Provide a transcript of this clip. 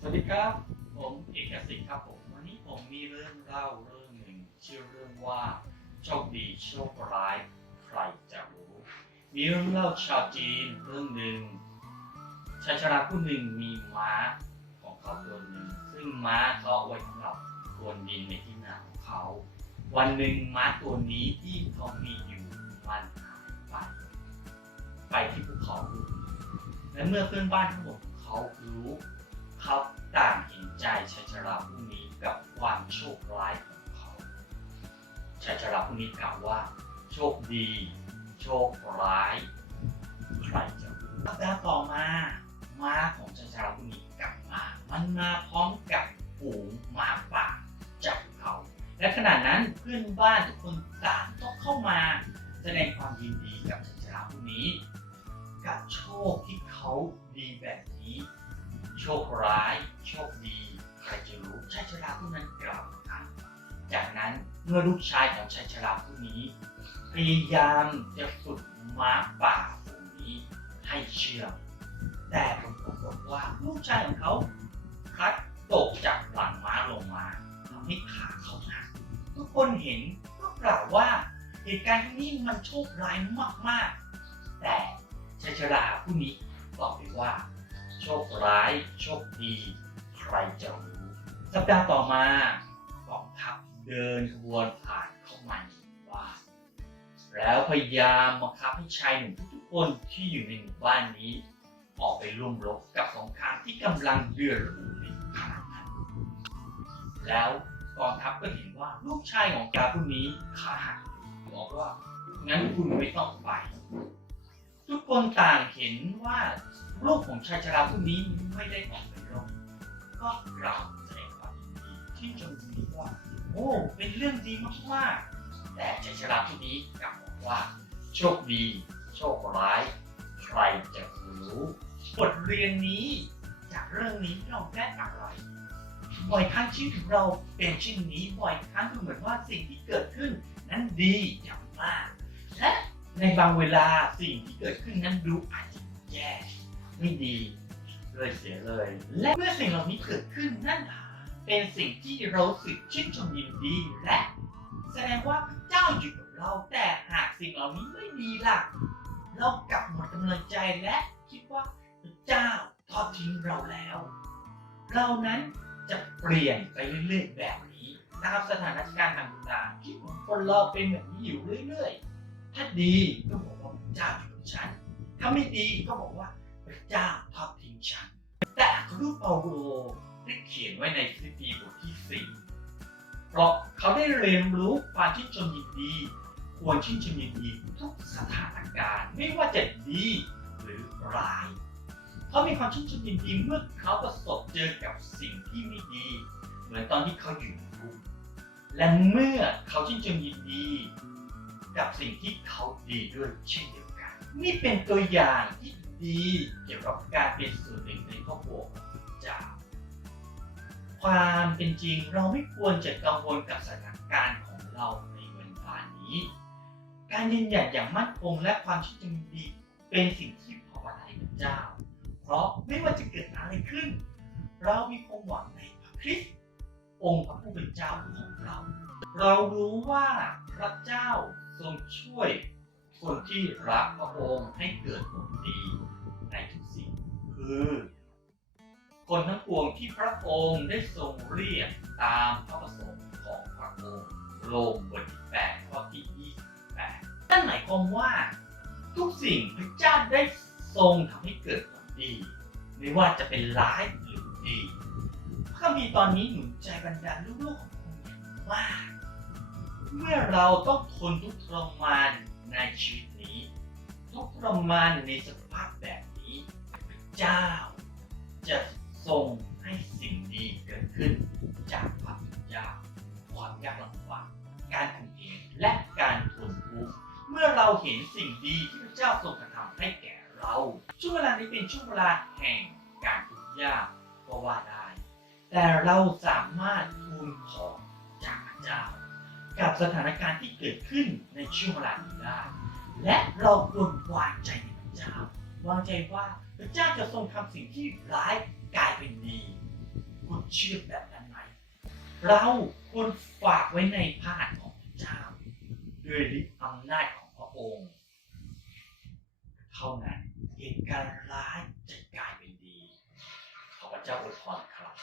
สวัสดีครับ ผมเอกสิทธิ์ครับผมวันนี้ผมมีเรื่องเล่าเรื่องหนึ่งชื่อเรื่องว่าโชคดีโชคร้ายใครจะรู้มีเรื่องเล่าชาวจีนเรื่องหนึ่งชายชราผู้หนึ่งมีม้าของเขาตัวหนึ่งซึ่งม้าเขาเอาไว้สำหรับกวนดินในที่นาของเขา วันหนึ่งม้าตัวนี้ที่เขามีอยู่มันหายไป ไปที่ภูเขาลูกและเมื่อเพื่อนบ้านทั้งหมดของเขารู้ายชราผู้นี้กล่าวว่า โชคดี โชคร้าย ใครจะรู้สัปดาห์ต่อมาม้าของชายชราผู้นี้กลับมา มันมาพร้อมกับฝูงหมาป่าจากเขา และขณะนั้นเพื่อนบ้านทุกคนต่างก็เข้ามาแสดงความยินดีกับชายชราผู้นี้กับโชคที่เขาดีแบบนี้ โชคร้าย โชคดี ใครจะรู้ชายชราผู้นั้นกล่าวกัน จากนั้นเมื่อลูกชายของชายชราผู้นี้ พยายามจะฝึกม้าป่าฝูงนี้ให้เชื่องแต่ผลปรากฏว่าลูกชายของเขาพลัดตกจากหลังม้าลงมาทำให้ขาเขาหักทุกคนเห็นก็กล่าวว่าเหตุการณ์นี้มันโชคร้ายมากๆ แต่ชายชราผู้นี้ตอบไปว่า โชคร้าย โชคดี ใครจะรู้ สัปดาห์ต่อมา เดินขบวนผ่านเข้ามาในหมู่บ้าน แล้วพยายามบังคับให้ชายหนุ่มทุกคนที่อยู่ในหมู่บ้านนี้ ออกไปร่วมรบกับสงครามที่กำลังเดือดรูในขณะนั้นแล้วกองทัพก็เห็นว่าลูกชายของกาผู้นี้ขาหักบอกว่างั้นคุณไม่ต้องไป ทุกคนต่างเห็นว่าลูกของชายชราผู้นี้ไม่ได้ออกไปรบก็กล่าวแสดงความยินดีที่ชมผู้นี้ว่า อ้ เป็นเรื่องดีมากๆแต่ชายชราผู้นี้กลับบอกว่า โชคดี โชคร้าย ใครจะรู้บทเรียนนี้จากเรื่องนี้เราได้อะไรบ่อยครั้งชีวิตของเราเป็นเช่นนี้บ่อยครั้งดูเหมือนว่าสิ่งที่เกิดขึ้น นั้นดีอย่างมาก และในบางเวลาสิ่งที่เกิดขึ้นนั้นดูอาจจะแย่ไม่ดีเลยเสียเลย และเมื่อสิ่งเหล่านี้เกิดขึ้นนั่น เป็นสิ่งที่เราสึกชื่นชมยินดีและแสดงว่าพระเจ้าอยู่กับเราแต่หากสิ่งเหล่านี้ไม่ดีล่ะ เรากลับหมดกำลังใจและคิดว่าพระเจ้าทอดทิ้งเราแล้ว เรานั้นจะเปลี่ยนไปเรื่อยๆแบบนี้นะครับสถานการณ์ต่างๆที่ของคนเราเป็นแบบนี้อยู่เรื่อยๆ ถ้าดีก็บอกว่าพระเจ้าอยู่กับฉัน ถ้าไม่ดีก็บอกว่าพระเจ้าทอดทิ้งฉัน แต่ครทูตเปาโล ไว้ในฟิลิปปีบทที่ 4 เพราะเขาได้เรียนรู้ความชื่นชมยินดี ควรชื่นชมยินดีทุกสถานการณ์ไม่ว่าจะดีหรือร้ายเขามีความชื่นชมยินดีเมื่อเขาประสบเจอกับสิ่งที่ไม่ดี เหมือนตอนที่เขาอยู่ในคุกและเมื่อเขาชื่นชมยินดี กับสิ่งที่เขาดีด้วยเช่นเดียวกัน นี่เป็นตัวอย่างที่ดีเกี่ยวกับการเป็นส่วนหนึ่งในครอบครัวของเจ้า ความเป็นจริงเราไม่ควรจะกังวลกับสถานการณ์ของเราในเวลานี้ การยืนหยัดอย่างมั่นคงและความชื่นชมยินดีเป็นสิ่งที่ภาวนาให้พระเจ้า เพราะไม่ว่าจะเกิดอะไรขึ้น เรามีความหวังในพระคริสต์องค์พระผู้เป็นเจ้าของเรา เรารู้ว่าพระเจ้าทรงช่วยคนที่รักพระองค์ให้เกิดผลดีในทุกสิ่งคือ คนทั้งปวงที่พระองค์ได้ทรงเรียกตามพระประสงค์ของพระองค์โลมบทที่8ข้อที่ 28นั่นหมายความว่า ทุกสิ่งพระเจ้าได้ทรงทำให้เกิดผลดี ไม่ว่าจะเป็นร้ายหรือดีพระคัมภีร์ตอนนี้หนุนใจบรรดาลูกๆของคุณอย่างมากเมื่อเราต้องทนทุกข์ทรมานในชีวิตนี้ ทุกข์ทรมานในสภาพแบบนี้พระเจ้า จะทรงให้สิ่งดีเกิดขึ้น จากความยากความยากลำบากการทำเองและการทนทุกข์เมื่อเราเห็นสิ่งดีที่พระเจ้าทรงกระทำให้แก่เรา ช่วงเวลานี้เป็นช่วงเวลาแห่งการทุกข์ยากก็ว่าได้ แต่เราสามารถทูลขอจากพระเจ้า กับสถานการณ์ที่เกิดขึ้นในช่วงเวลานี้ได้และเราควรวางใจในพระเจ้าวางใจว่า พระเจ้าจะทรงทำสิ่งที่ร้ายกลายเป็นดี คุณเชื่อแบบนั้นไหมเราควรฝากไว้ในพระหัตถ์ของพระเจ้าด้วยฤทธิ์อำนาจของพระองค์ เท่านั้นเหตุการณ์ร้ายจะกลายเป็นดี ขอพระเจ้าอวยพรครับ